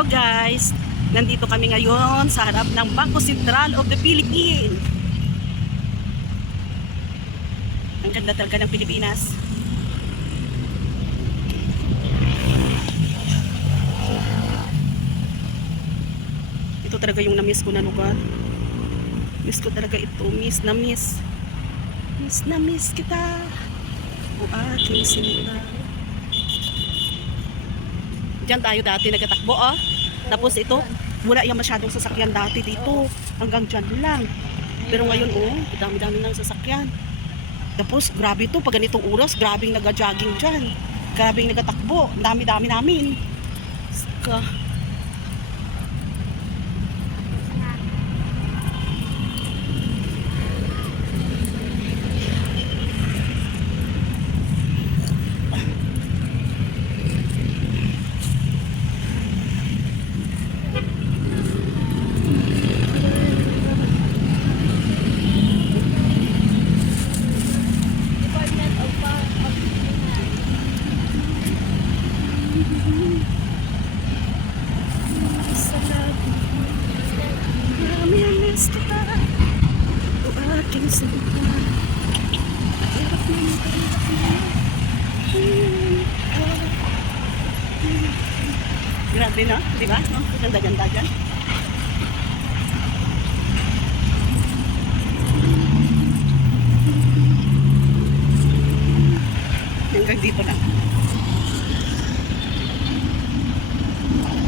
Hello guys! Nandito kami ngayon sa harap ng Bangko Sentral of the Philippines. Ang ganda talaga ng Pilipinas. Ito talaga yung na-miss ko na lugar. Miss ko talaga ito. Miss na miss. Miss na miss kita. O aking sinita. Diyan tayo dati nagtatakbo Tapos ito, wala yung masyadong sasakyan dati dito. Hanggang dyan lang. Pero ngayon dami-dami ng sasakyan. Tapos grabe to, pag ganitong oras, grabing nag-jogging dyan. Grabing nagtatakbo. Dami-dami namin. Saka. Grabe na, di ba? No? Ganda-ganda dyan. Hanggang dito lang.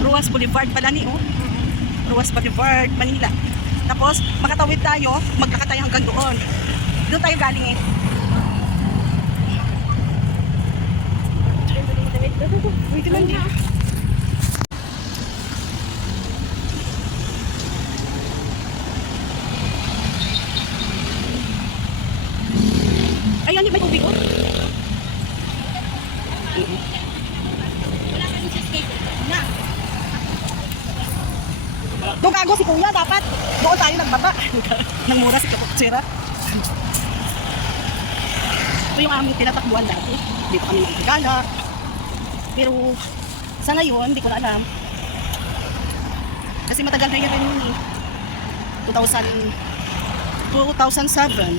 Ruas Boulevard pala Ruas Boulevard, Manila. Tapos, makatawid tayo, magkaka tayo hanggang doon. Doon tayo galing Wait lang din. Ayan, may tubig Doon gago si kuya, dapat doon tayo nagbaba. Nang mura si kaputsera. Ito yung aming tinatakbuhan dati. Dito kami nagagala. Pero sa ngayon, hindi ko na alam. Kasi matagal na yun 2007.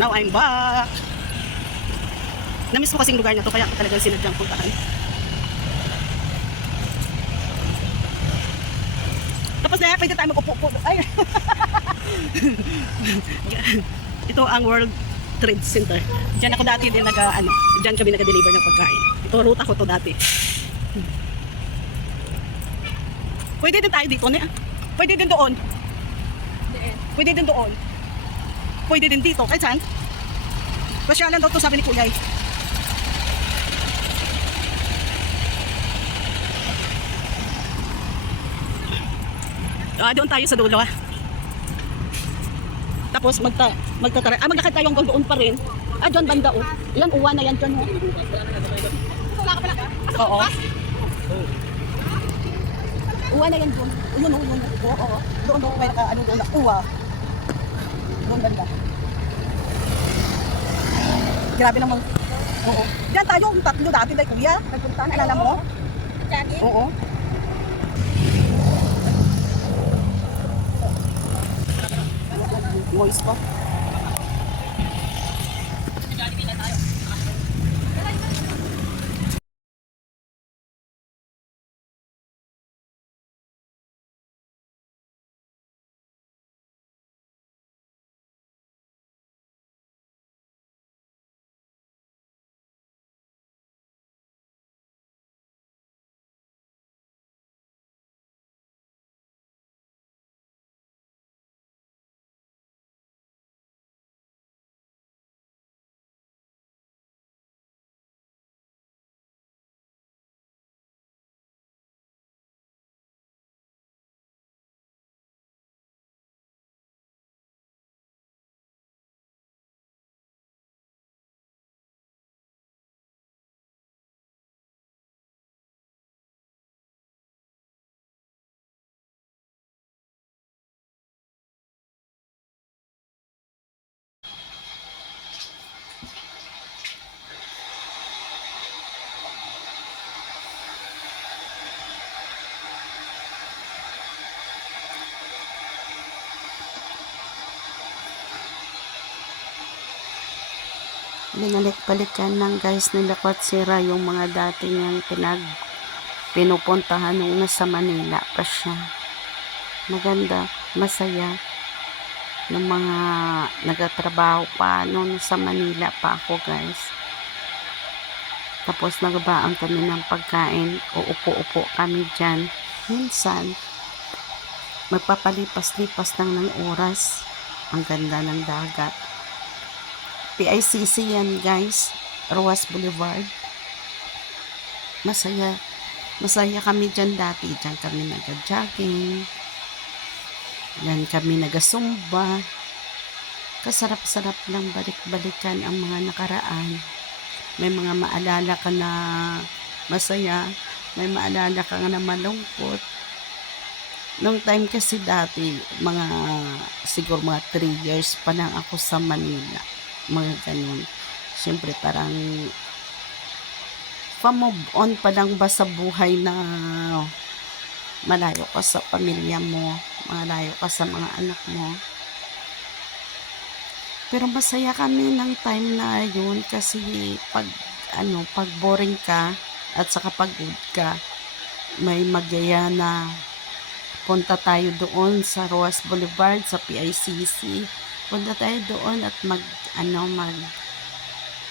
Now I'm back. Namiss ko kasing lugar na to, kaya talagang sinadyang puntahan. Tapos na, pwede tayo mag-upo. Ay. Ito ang World Trade Center. Diyan ako dati din diyan kami nag-deliver ng pagkain. Ito ruta ko to dati. Pwede din tayo dito, Pwede din doon. Pwede din doon. Pwede din dito. Kahit saan? Pasyalan daw to, sabi ni Kuya. Doon tayo sa dulo Tapos magkakit tayo hanggang doon pa rin. Diyan banda Yan, uwa na yan dyan Oo. Uwa na yan dyan. Yun Oo. Doon may doon na uwa. Doon banda. Grabe naman. Oo. Diyan tayo, tatlo dati dahil kuya. Nagpuntahan, alala mo? Oo. Moist pa. Binalik-balikan lang guys nila Kwatsira yung mga dati niyang pinupuntahan nung nasa Manila pa siya. Maganda, masaya ng mga nagatrabaho pa nung nasa Manila pa ako guys. Tapos nagbaon kami ng pagkain, uupo-upo kami dyan. Minsan magpapalipas-lipas lang ng oras. Ang ganda ng dagat. PICC yan guys, Roas Boulevard. Masaya kami dyan dati. Dyan kami nag-jogging, dyan kami nag-zumba. Kasarap-sarap lang balik-balikan ang mga nakaraan. May mga maalala ka na masaya, may maalala ka na malungkot. Nung time kasi dati, siguro mga 3 years pa lang ako sa Manila. Mga ganun. Siyempre parang pa-move on pa lang ba sa buhay na malayo ka sa pamilya mo, malayo ka sa mga anak mo. Pero masaya kami ng time na yun kasi pag boring ka at saka pagod ka, may magyaya na punta tayo doon sa Roas Boulevard, sa PICC. Punta tayo doon at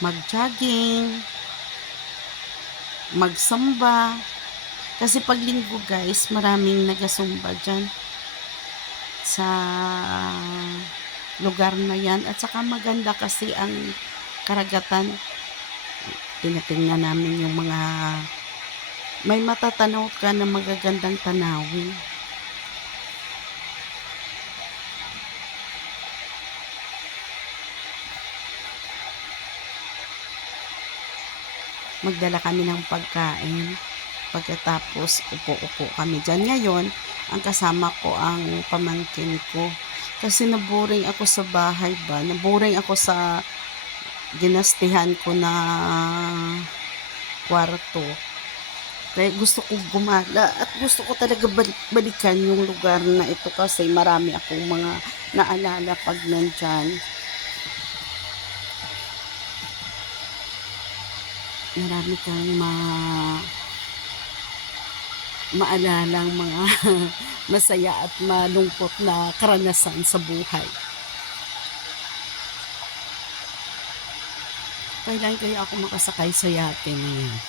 mag-jogging, magsamba. Kasi pag linggo guys, maraming nagasumba dyan sa lugar na yan. At saka maganda kasi ang karagatan. Tinatingnan namin yung mga may matatanaw ka na magagandang tanawin. Magdala kami ng pagkain. Pagkatapos, upo-upo kami dyan. Ngayon, ang kasama ko ang pamangkin ko. Kasi naboring ako sa bahay ba? Naboring ako sa ginastihan ko na kwarto. Kaya gusto ko gumala at gusto ko talaga balikan yung lugar na ito kasi marami akong mga naalala pag nandyan. Marami kang maalalang mga masaya at malungkot na karanasan sa buhay. Kailan kaya ako makasakay sa yate na yan?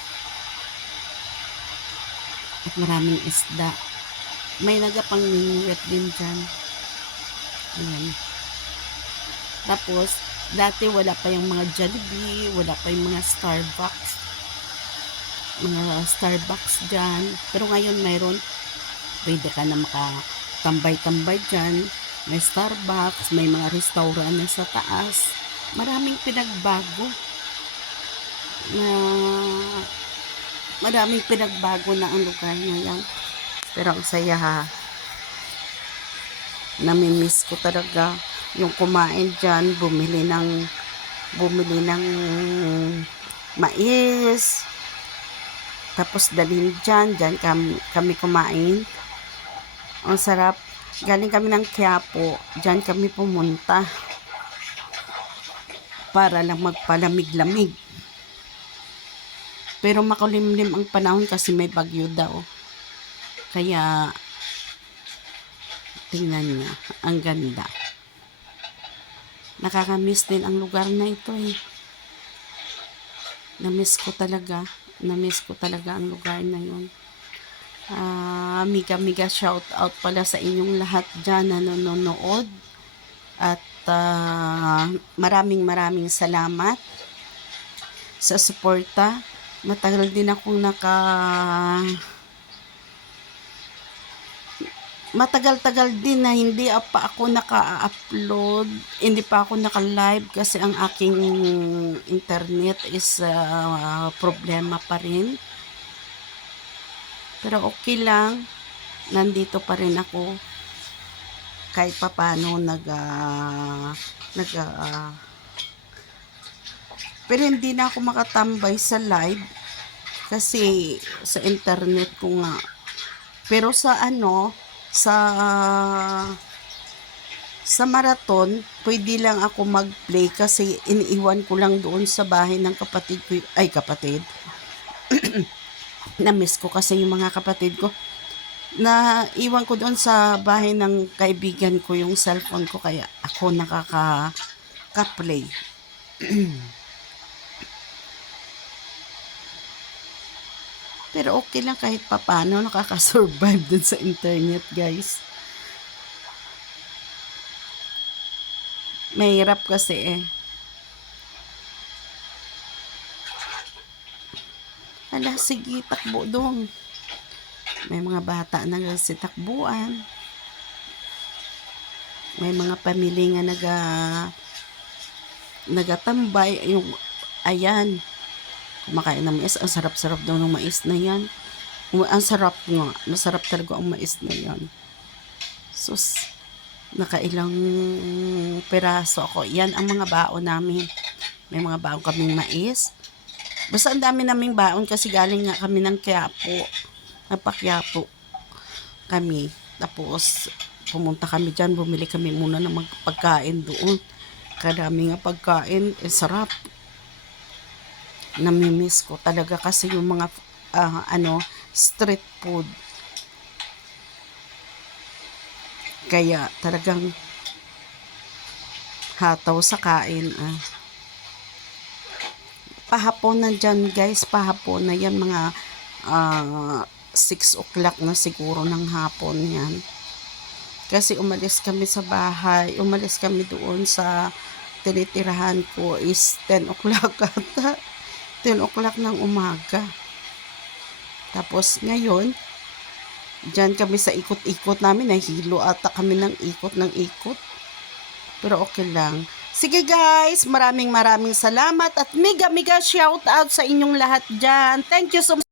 At maraming isda. May nagapangingwet din dyan. Ayan. Tapos, dati wala pa yung mga Jollibee, wala pa yung mga Starbucks dyan. Pero ngayon mayroon, pwede ka na makatambay-tambay dyan. May Starbucks, may mga restaurant na sa taas. Maraming pinagbago na ang lugar na yan. Pero ang saya ha. Namimiss ko talaga yung kumain dyan, bumili ng mais, tapos dalhin dyan kami kumain. Ang sarap. Galing kami ng Quiapo, dyan kami pumunta para lang magpalamig-lamig. Pero makulimlim ang panahon kasi may bagyo daw. Kaya tingnan niya, ang ganda. Nakakamiss din ang lugar na ito eh. Namiss ko talaga ang lugar na yun. Miga shout out pala sa inyong lahat dyan na nanonood. At maraming salamat sa suporta. Matagal din akong matagal-tagal din na hindi pa ako naka-upload, hindi pa ako naka-live kasi ang aking internet is problema pa rin. Pero okay lang, nandito pa rin ako kahit papano pero hindi na ako makatambay sa live kasi sa internet ko nga. Pero sa Sa marathon, pwede lang ako mag-play kasi iniiwan ko lang doon sa bahay ng kapatid ko, ay kapatid, na-miss ko kasi yung mga kapatid ko. Na iwan ko doon sa bahay ng kaibigan ko yung cellphone ko kaya ako nakaka-play. Pero okay lang kahit papano nakaka-survive dun sa internet, guys. Mahirap kasi eh. Ala, sige, takbo dong. May mga bata na nagsitakbuan. May mga pamilya nga nagatambay. Yung, ayan, kumakain ng mais. Ang sarap-sarap daw ng mais na yan. Ang sarap nga. Masarap talaga ang mais na yan. Sus, nakailang peraso ako. Yan ang mga baon namin. May mga baon kaming mais. Basta ang dami naming baon kasi galing nga kami ng Quiapo. Nagpa-Quiapo kami. Tapos, pumunta kami dyan. Bumili kami muna ng pagkain doon. Kadami nga pagkain. Sarap. Namimiss ko talaga kasi yung mga street food. Kaya talagang hataw sa kain. Pahapon na dyan, guys. Pahapon na yan. Mga 6 o'clock na siguro ng hapon yan. Kasi umalis kami sa bahay. Umalis kami doon sa tinitirahan ko is 10 o'clock ata. 10 o'clock ng umaga. Tapos ngayon, dyan kami sa ikot-ikot namin. Nahilo ata kami ng ikot. Pero okay lang. Sige guys, maraming salamat at mega shout out sa inyong lahat dyan. Thank you so much.